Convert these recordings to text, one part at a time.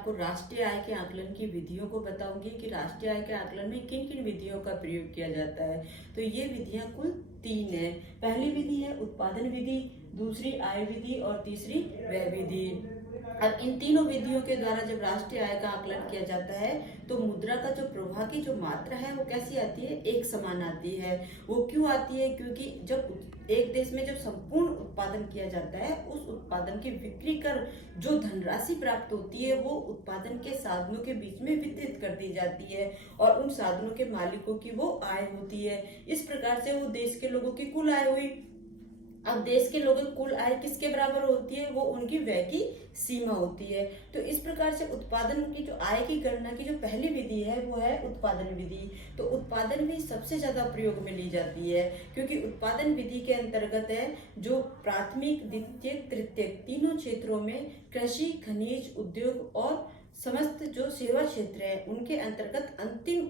आपको राष्ट्रीय आय के आकलन की विधियों को बताऊंगी कि राष्ट्रीय आय के आकलन में किन किन विधियों का प्रयोग किया जाता है। तो ये विधियां कुल 3 है। पहली विधि है उत्पादन विधि, दूसरी आय विधि और तीसरी व्यय विधि। अब इन तीनों विधियों के द्वारा जब राष्ट्रीय आय का आकलन किया जाता है तो मुद्रा का जो प्रवाह की जो मात्रा है वो कैसी आती है, एक समान आती है। वो क्यों आती है? क्योंकि जब एक देश में जब संपूर्ण उत्पादन किया जाता है, उस उत्पादन की बिक्री कर जो धनराशि प्राप्त होती है वो उत्पादन के साधनों के बीच में वितरित कर दी जाती है और उन साधनों के मालिकों की वो आय होती है। इस प्रकार से वो देश के लोगों की कुल आय हुई। अब देश के लोगों की कुल आय किसके बराबर होती है? वो उनकी व्यय की सीमा होती है। तो इस प्रकार से उत्पादन की जो आय की गणना की जो पहली विधि है वो है उत्पादन विधि। तो उत्पादन भी सबसे ज्यादा प्रयोग में ली जाती है क्योंकि उत्पादन विधि के अंतर्गत है जो प्राथमिक, द्वितीयक, तृतीयक तीनों क्षेत्रों में कृषि, खनिज, उद्योग और समस्त जो सेवा क्षेत्र है उनके अंतर्गत अंतिम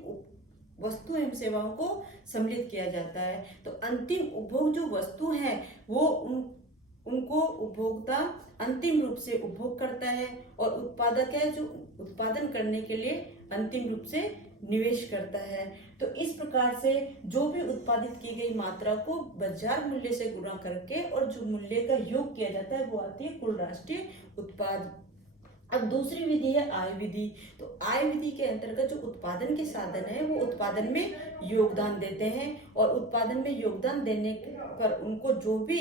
वस्तु एवं सेवाओं को सम्मिलित किया जाता है। तो अंतिम उपभोग जो वस्तु है वो उनको उपभोक्ता अंतिम रूप से उपभोग करता है और उत्पादक है जो उत्पादन करने के लिए अंतिम रूप से निवेश करता है। तो इस प्रकार से जो भी उत्पादित की गई मात्रा को बाजार मूल्य से गुणा करके और जो मूल्य का योग किया जाता है वो आती है कुल राष्ट्रीय उत्पाद। अब दूसरी विधि है आय विधि। तो आय विधि के अंतर्गत जो उत्पादन के साधन है वो उत्पादन में योगदान देते हैं और उत्पादन में योगदान देने पर उनको जो भी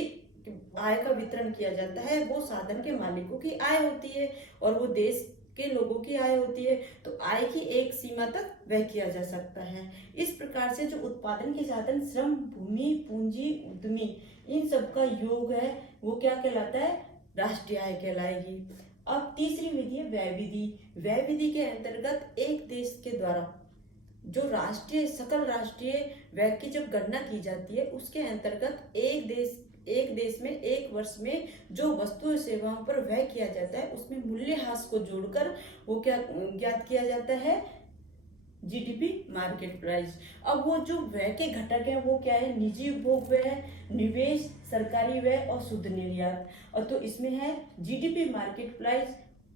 आय का वितरण किया जाता है वो साधन के मालिकों की आय होती है और वो देश के लोगों की आय होती है। तो आय की एक सीमा तक व्यय किया जा सकता है। इस प्रकार से जो उत्पादन के साधन श्रम, भूमि, पूंजी, उद्यमी इन सब का योग है वो क्या कहलाता है? राष्ट्रीय आय कहलाएगी। अब तीसरी विधि है व्यय विधि। व्यय विधि के अंतर्गत एक देश के द्वारा जो राष्ट्रीय सकल राष्ट्रीय व्यय की जब गणना की जाती है उसके अंतर्गत एक देश में एक वर्ष में जो वस्तु सेवाओं पर व्यय किया जाता है उसमें मूल्यह्रास को जोड़कर वो क्या ज्ञात किया जाता है? GDP market price. अब वो जो व्यय के घटक है वो क्या है? निजी उपभोग व्यय है, निवेश, सरकारी व्यय और शुद्ध निर्यात। और तो इसमें है जीडीपी मार्केट प्राइस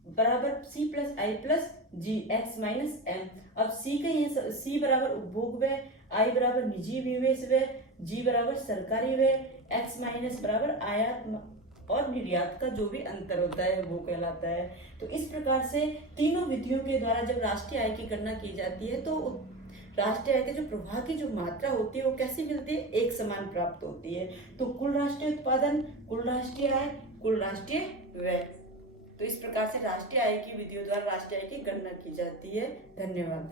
बराबर सी प्लस आई प्लस जी एक्स माइनस एम। अब सी का ये सी बराबर उपभोग व्यय, आई बराबर निजी निवेश व्यय, जी बराबर सरकारी व्यय, एक्स माइनस बराबर आयात और निर्यात का जो भी अंतर होता है वो कहलाता है। तो इस प्रकार से तीनों विधियों के द्वारा जब राष्ट्रीय आय की गणना की जाती है तो राष्ट्रीय आय के जो प्रवाह की जो मात्रा होती है वो कैसी मिलती है? एक समान प्राप्त होती है। तो कुल राष्ट्रीय उत्पादन, कुल राष्ट्रीय आय, कुल राष्ट्रीय व्यय। तो इस प्रकार से राष्ट्रीय आय की विधियों द्वारा राष्ट्रीय आय की गणना की जाती है। धन्यवाद।